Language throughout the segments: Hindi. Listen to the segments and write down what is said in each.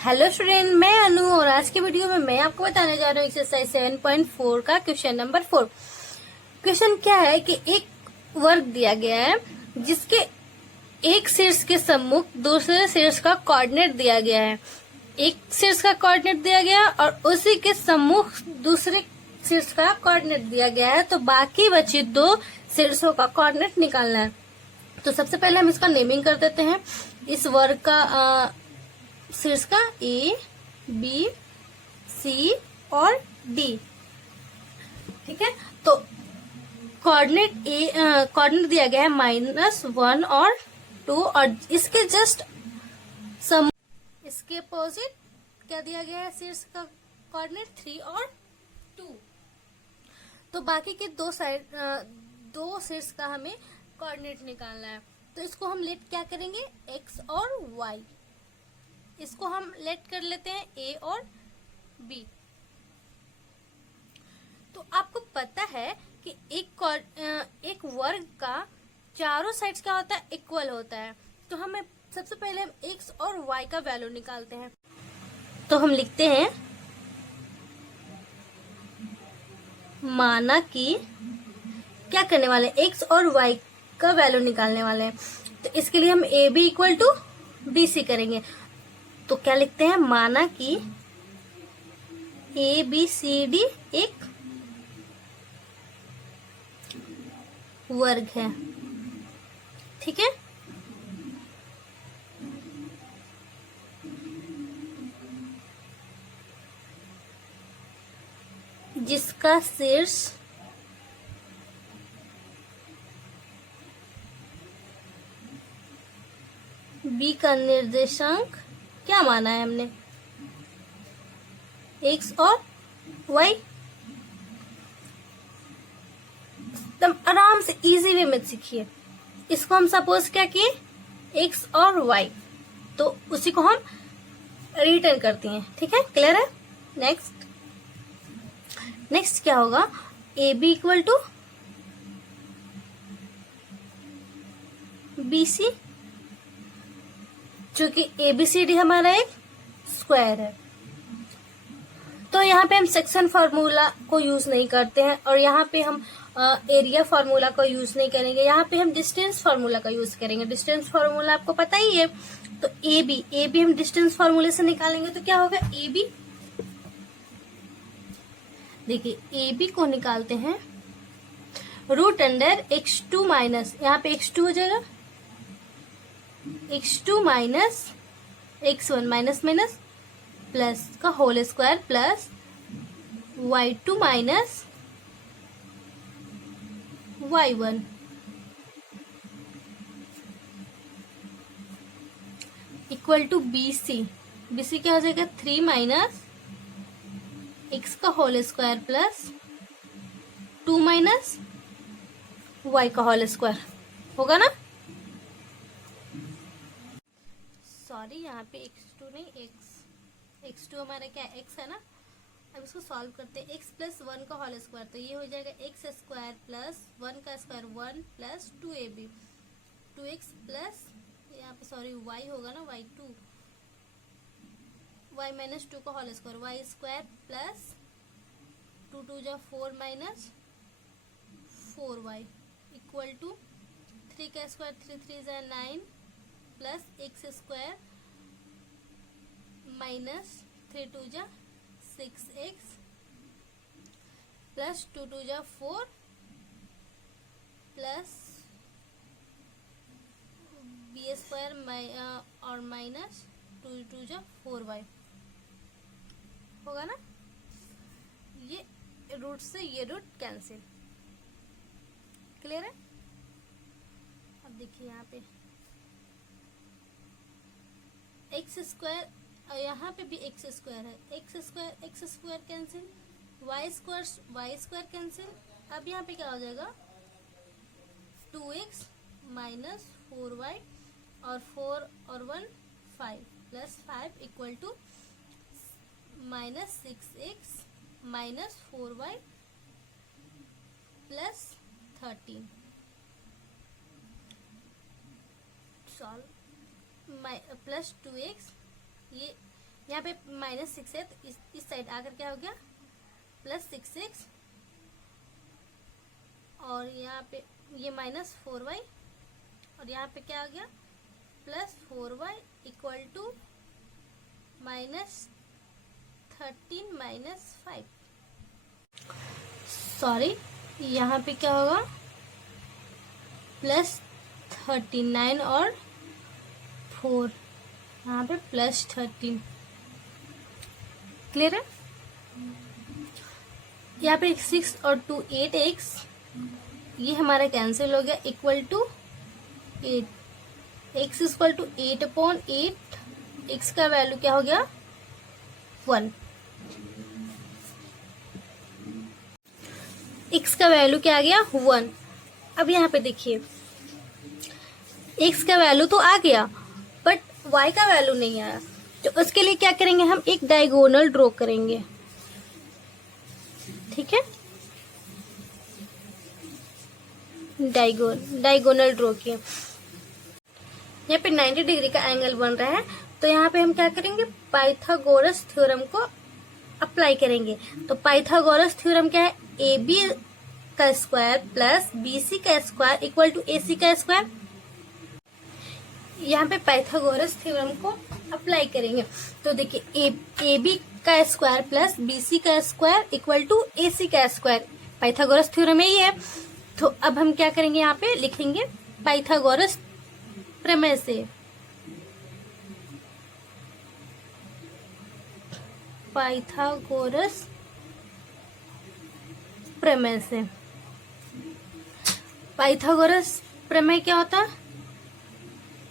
हेलो स्टूडेंट, मैं अनु और आज की वीडियो में मैं आपको बताने जा रहा हूँ एक्सरसाइज 7.4 का क्वेश्चन नंबर 4। क्वेश्चन क्या है कि एक वर्ग दिया गया है जिसके एक शीर्ष के सम्मुख दूसरे शीर्ष का कोऑर्डिनेट दिया गया है। एक शीर्ष का कोऑर्डिनेट दिया गया और उसी के सम्मुख दूसरे शीर्ष का कोऑर्डिनेट दिया गया है, तो बाकी बची दो शीर्षों का कोऑर्डिनेट निकालना है। तो सबसे पहले हम इसका नेमिंग कर देते हैं। इस वर्ग का शीर्ष का ए, बी, सी और डी, ठीक है। तो कोऑर्डिनेट दिया गया है -1 और 2 और इसके जस्ट इसके अपोजिट क्या दिया गया है, शीर्ष का कोऑर्डिनेट 3 और 2। तो बाकी के दो शीर्ष का हमें कोऑर्डिनेट निकालना है। तो इसको हम लेट क्या करेंगे, x और y। इसको हम लेट कर लेते हैं a और b। तो आपको पता है कि एक वर्ग का चारों साइड्स क्या होता है, इक्वल होता है। तो हमें सबसे पहले हम x और y का वैल्यू निकालते हैं। तो हम लिखते हैं माना कि क्या करने वाले, x और y का वैल्यू निकालने वाले हैं। तो इसके लिए हम a b equal to b c करेंगे। तो क्या लिखते हैं, माना कि ए बी सी डी एक वर्ग है, ठीक है। जिसका शीर्ष बी का निर्देशांक क्या माना है हमने, x और y। एकदम आराम से इजी वे में सीखिए। इसको हम सपोज क्या किए, x और y, तो उसी को हम रिटर्न करती हैं, ठीक है। क्लियर है। नेक्स्ट क्या होगा, A B equal to B C, चूंकि ABCD हमारा एक स्क्वायर है। तो यहाँ पे हम सेक्शन फार्मूला को यूज नहीं करते हैं और यहाँ पे हम एरिया फार्मूला को यूज नहीं करेंगे। यहाँ पे हम डिस्टेंस फार्मूला का यूज करेंगे। डिस्टेंस फार्मूला आपको पता ही है। तो ए बी हम डिस्टेंस फार्मूले से निकालेंगे। तो क्या होगा, ए बी, देखिए ए बी को निकालते हैं रूट अंडर x2 माइनस, यहाँ पे x2 हो जाएगा, x2 minus x1 minus minus plus का whole square plus y2 minus y1 equal to BC क्या हो जाएगा, 3 माइनस x का whole square plus 2 minus y का होल स्क्वायर होगा ना। सॉरी, यहाँ पे x2 नहीं, x2 हमारा क्या है, x है ना। अब इसको सॉल्व करते हैं, x प्लस 1 का होल स्क्वायर, तो ये हो जाएगा x स्क्वायर प्लस 1 का square 1 plus 2ab, 2x plus यहाँ पे सॉरी y होगा ना, y2, y माइनस 2 का whole square, y square plus 2 2 जा 4 माइनस 4y इक्वल टू 3 का स्क्वायर 3 3 जा 9 प्लस x स्क्वायर माइनस 3 2 जा 6x प्लस 2 2 जा 4 प्लस b स्क्वायर और माइनस 2 2 जा 4y होगा ना। ये रूट से ये रूट कैंसिल। क्लियर है। अब देखिए यहाँ पे एक्स स्क्वायर, यहाँ पे भी एक्स स्क्वायर है, X square cancel, Y square cancel. अब यहाँ पे क्या हो जाएगा, 2x माइनस 4y और 4 और 1 5 plus 5 equal to minus 6x minus 4y plus 13। Solve plus 2x, यहाँ पे -6 है तो इस साइड आकर क्या हो गया +6x, और यहाँ पे ये -4y, और यहाँ पे क्या हो गया +4y इक्वल टू -13 -5। सॉरी, यहाँ पे क्या होगा +39 और 4, यहाँ पे +13। क्लियर है? यहाँ पे 6 और 2 8x, ये हमारा कैंसिल हो गया, equal to 8, x equal to 8/8, x का वैल्यू क्या हो गया 1, x का वैल्यू क्या आ गया 1। अब यहाँ पे देखिए x का वैल्यू तो आ गया बट y का वैल्यू नहीं आया, तो उसके लिए क्या करेंगे, हम एक डायगोनल ड्रॉ करेंगे। ठीक है, डायगोनल ड्रॉ किया। यहाँ पे 90 डिग्री का एंगल बन रहा है, तो यहाँ पे हम क्या करेंगे, पाइथागोरस थ्योरम को अप्लाई करेंगे। तो पाइथागोरस थ्योरम क्या है, AB का स्क्वायर प्लस BC का स्क्वायर इक्वल टू AC का स्क्वायर। यहाँ पे पाइथागोरस थ्योरम को अप्लाई करेंगे, तो देखिए AB का स्क्वायर प्लस BC का स्क्वायर इक्वल टू AC का स्क्वायर, पाइथागोरस थ्योरम यही है। तो अब हम क्या करेंगे, यहाँ पे लिखेंगे पाइथागोरस प्रमेय से, पाइथागोरस प्रमेय से। पाइथागोरस प्रमेय क्या होता है,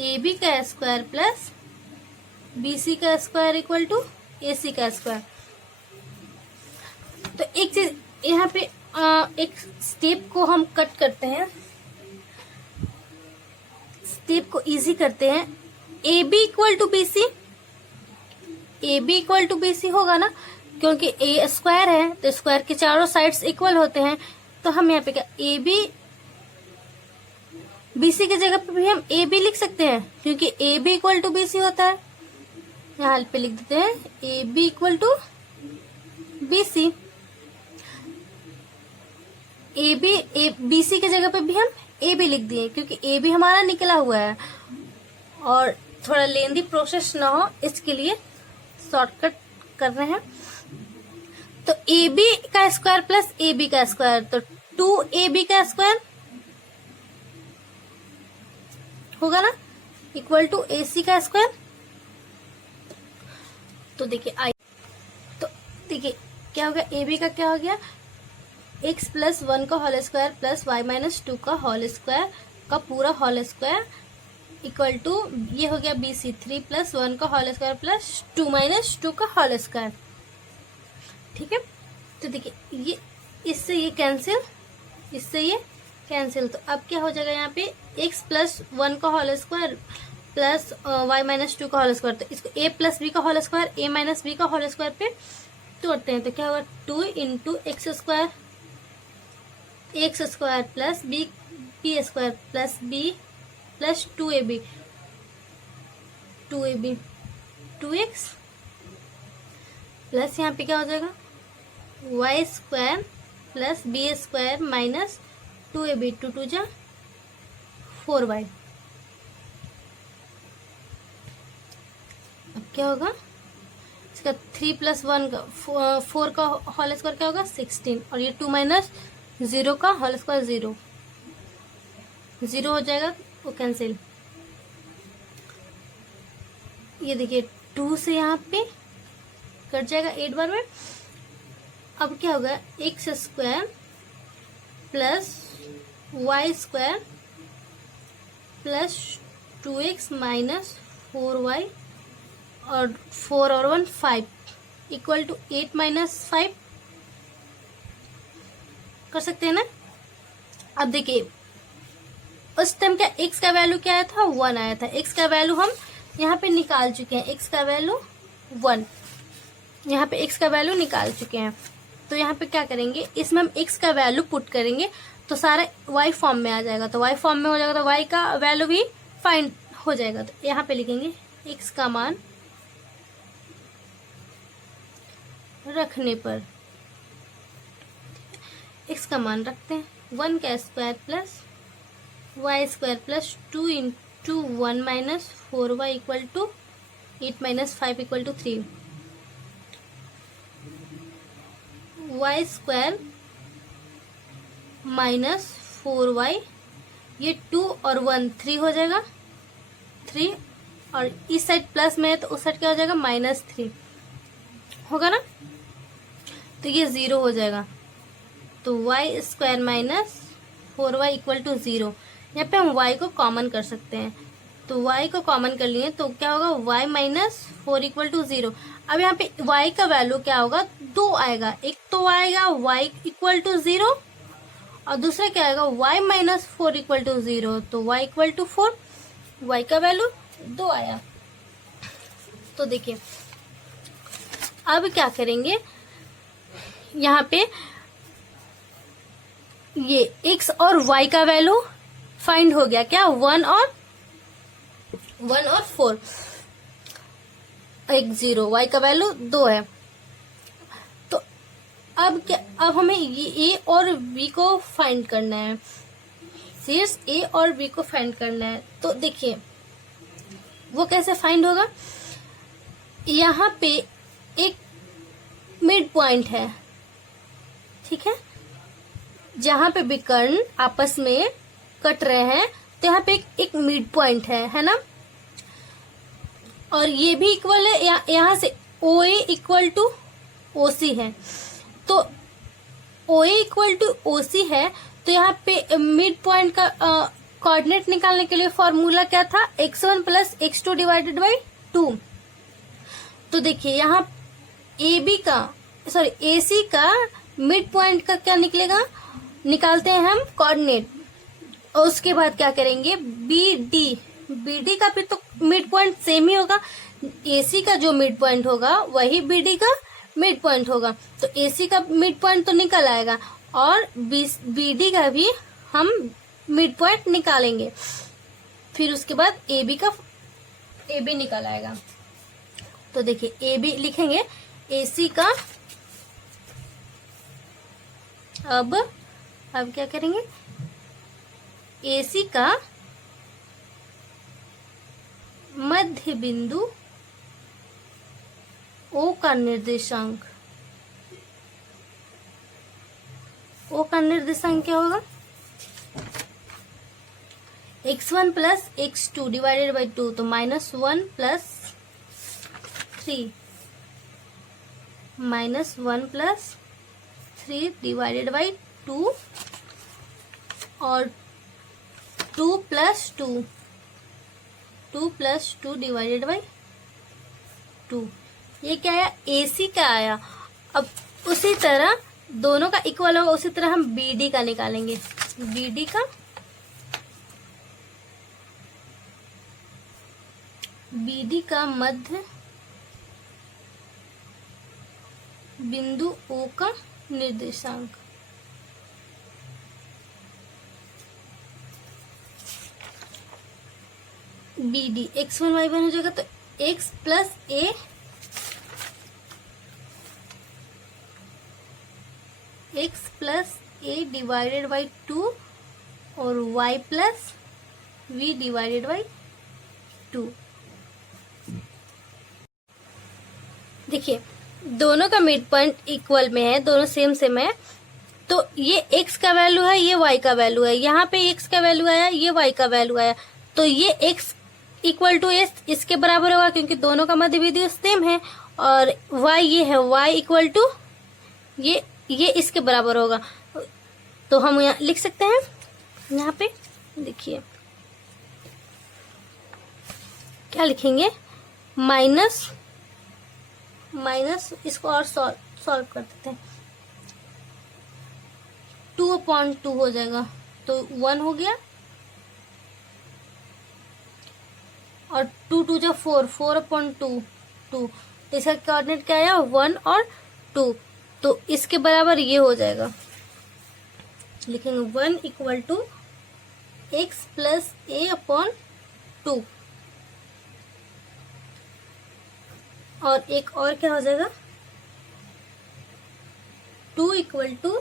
AB का स्क्वायर प्लस BC का स्क्वायर इक्वल टू AC का स्क्वायर। तो एक चीज यहाँ पे एक स्टेप को हम कट करते हैं, स्टेप को इजी करते हैं। AB equal to BC, AB equal to BC होगा ना, क्योंकि A स्क्वायर है तो स्क्वायर के चारों साइड्स इक्वल होते हैं। तो हम यहाँ पे क्या AB BC की जगह पे भी हम AB लिख सकते हैं, क्योंकि AB इक्वल टू BC होता है। यहाँ पे लिख देते हैं AB equal to BC। BC की जगह पे भी हम AB लिख दिए, क्योंकि AB हमारा निकला हुआ है और थोड़ा लेंदी प्रोसेस ना हो इसके लिए शॉर्टकट कर रहे हैं। तो AB का स्क्वायर प्लस AB का स्क्वायर, तो 2AB का स्क्वायर होगा ना, इक्वल टू AC का स्क्वायर। तो देखिए क्या हो गया, AB का क्या हो गया, x प्लस 1 का whole square plus y minus 2 का होल स्क्वायर का पूरा होल स्क्वायर इक्वल टू, ये हो गया BC 3 प्लस 1 का होल स्क्वायर प्लस 2 माइनस 2 का होल स्क्वायर। ठीक है, तो देखिए ये इससे ये कैंसिल, इससे ये कैंसिल, तो अब क्या हो जाएगा, यहाँ पे x प्लस 1 का whole square plus y minus 2 का होल स्क्वायर, तो इसको a प्लस b का whole square a minus b का होल स्क्वायर पे तोड़ते हैं, तो क्या होगा 2 into X square plus b square plus b plus 2ab 2x plus यहाँ पे क्या हो जाएगा y square plus b square minus 2ab 2 2 जा 4y। अब क्या होगा, इसका 3 प्लस 1 का 4 का होल स्क्वायर क्या होगा 16, और ये 2 माइनस 0 का होल स्क्वायर 0 हो जाएगा, वो कैंसिल। ये देखिए 2 से यहाँ पे कट जाएगा 8 बार में। अब क्या होगा, X square plus Y square plus 2x minus 4y और 4 और 1 5 इक्वल टू 8 माइनस 5 कर सकते हैं ना। अब देखिए उस टाइम का x का वैल्यू क्या आया था 1 आया था, x का वैल्यू हम यहाँ पे निकाल चुके हैं, x का वैल्यू 1, यहाँ पे x का वैल्यू निकाल चुके हैं। तो यहाँ पे क्या करेंगे, इसमें हम x का वैल्यू पुट करेंगे तो सारा y फॉर्म में आ जाएगा, तो y फॉर्म में हो जाएगा तो y का वैल्यू भी फाइंड हो जाएगा। तो यहाँ पे लिखेंगे x का मान रखने पर x का मान रखते हैं 1 का square plus Y square plus 2 into 1 minus 4y equal to 8 minus 5 equal to 3 Y square minus 4y, ये 2 और 1 3 हो जाएगा 3, और इस साइड प्लस में है तो उस साइड क्या हो जाएगा -3 होगा ना, तो ये 0 हो जाएगा। तो Y square minus 4y equal to 0। यहाँ पे हम y को कॉमन कर सकते हैं, तो y को कॉमन कर लिए तो क्या होगा y माइनस 4 इक्वल टू 0। अब यहाँ पे y का वैल्यू क्या होगा 2 आएगा, एक तो आएगा y इक्वल टू 0 और दूसरा क्या आएगा y माइनस 4 इक्वल टू 0, तो y इक्वल टू 4, y का वैल्यू 2 आया। तो देखिए अब क्या करेंगे, यहाँ पे ये x और y का वैल्यू फाइंड हो गया, क्या 1 और 4, एक 0, y का वैल्यू 2 है। तो अब क्या, अब हमें ये a और b को फाइंड करना है, शीर्ष a और b को फाइंड करना है। तो देखिए वो कैसे फाइंड होगा, यहाँ पे एक मिड पॉइंट है, ठीक है, जहां पे विकर्ण आपस में कट रहे हैं तो यहाँ पे एक मिड पॉइंट है ना, और ये भी इक्वल है, यहाँ से OA इक्वल टू OC है, तो OA इक्वल टू OC है, तो यहाँ पे मिड पॉइंट का कोऑर्डिनेट निकालने के लिए फॉर्मूला क्या था, x1 plus x2 divided by 2। तो देखिए यहाँ AC का मिड पॉइंट का क्या निकलेगा, निकालते हैं हम कोऑर्डिनेट, और उसके बाद क्या करेंगे BD का भी तो मिड पॉइंट सेम ही होगा, AC का जो मिड पॉइंट होगा वही BD का मिड पॉइंट होगा, तो AC का मिड पॉइंट तो निकल आएगा और BD का भी हम मिड पॉइंट निकालेंगे, फिर उसके बाद AB निकल आएगा। तो देखिए AB लिखेंगे, AC का अब क्या करेंगे, AC का मध्य बिंदु O का निर्देशांक क्या होगा, x1 plus x2 divided by 2, तो -1 प्लस 3 -1 प्लस 3 डिवाइडेड बाई 2 और 2 प्लस 2 डिवाइडेड बाई 2, ये क्या आया AC का आया। अब उसी तरह दोनों का इक्वल होगा, उसी तरह हम BD का निकालेंगे, BD का मध्य बिंदु O का निर्देशांक, BD x1 y1 हो जाएगा, तो x plus a divided by 2 और y plus v divided by 2। देखिए दोनों का मिड पॉइंट इक्वल में है, दोनों सेम है, तो ये x का वैल्यू है, ये y का वैल्यू है, यहाँ पे x का वैल्यू आया, ये y का वैल्यू आया, तो ये x इक्वल टू s इसके बराबर होगा क्योंकि दोनों का मध्य बिंदु सेम है, और y ये है, y इक्वल टू ये इसके बराबर होगा। तो हम यहाँ लिख सकते हैं, यहाँ पे देखिए क्या लिखेंगे, माइनस इसको और सॉल्व कर देते हैं, 2/2 हो जाएगा, तो 1 हो गया, और 2 जा 4/2, इसका कोऑर्डिनेट क्या आया 1 और 2, तो इसके बराबर ये हो जाएगा, लिखेंगे 1 equal to x plus a/2, और एक और क्या हो जाएगा 2 equal to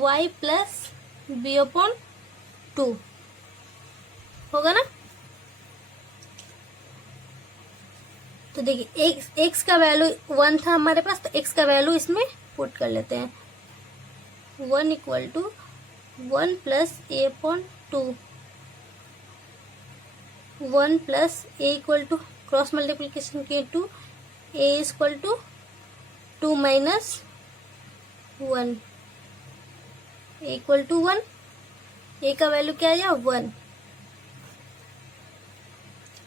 y plus b upon 2 होगा ना। तो देखिए x का वैल्यू 1 था हमारे पास, तो x का वैल्यू इसमें पुट कर लेते हैं। 1 equal to 1 plus a upon 2, 1 plus a equal to cross multiplication के 2, a equal to 2 minus 1, a equal to 1, a का वैल्यू क्या आया 1।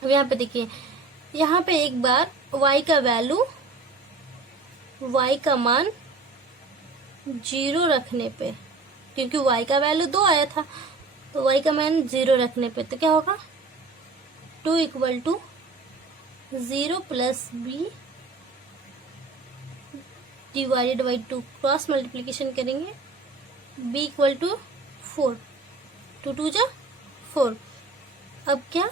अब यहाँ पे देखिए, यहाँ पे एक बार y का वैल्यू, y का मान 0 रखने पे, क्योंकि y का वैल्यू 2 आया था, तो y का मान 0 रखने पे तो क्या होगा 2 equal to 0 plus b divided by 2, cross multiplication करेंगे, b इक्वल टू 4, 2 2 जा 4। अब क्या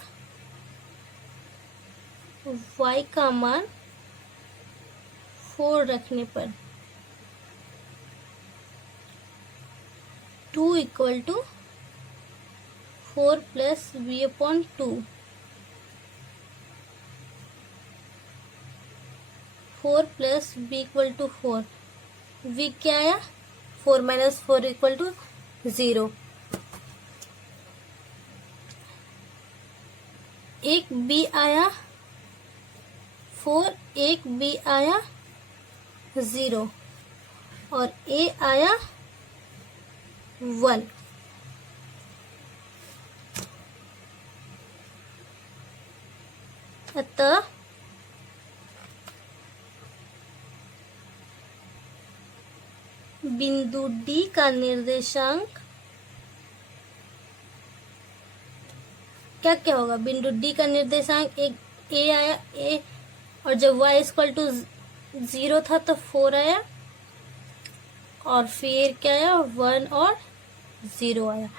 y का मान 4 रखने पर 2 equal to 4 plus b upon 2, 4 plus b equal to 4, v क्या आया 4 माइनस 4 इक्वल टू 0। एक b आया 4, एक b आया 0 और a आया 1। अतः बिंदु D का निर्देशांक क्या क्या होगा, बिंदु D का निर्देशांक एक a आया, a, और जब y इक्वल टू 0 था तो 4 आया, और फिर क्या आया 1 और 0 आया।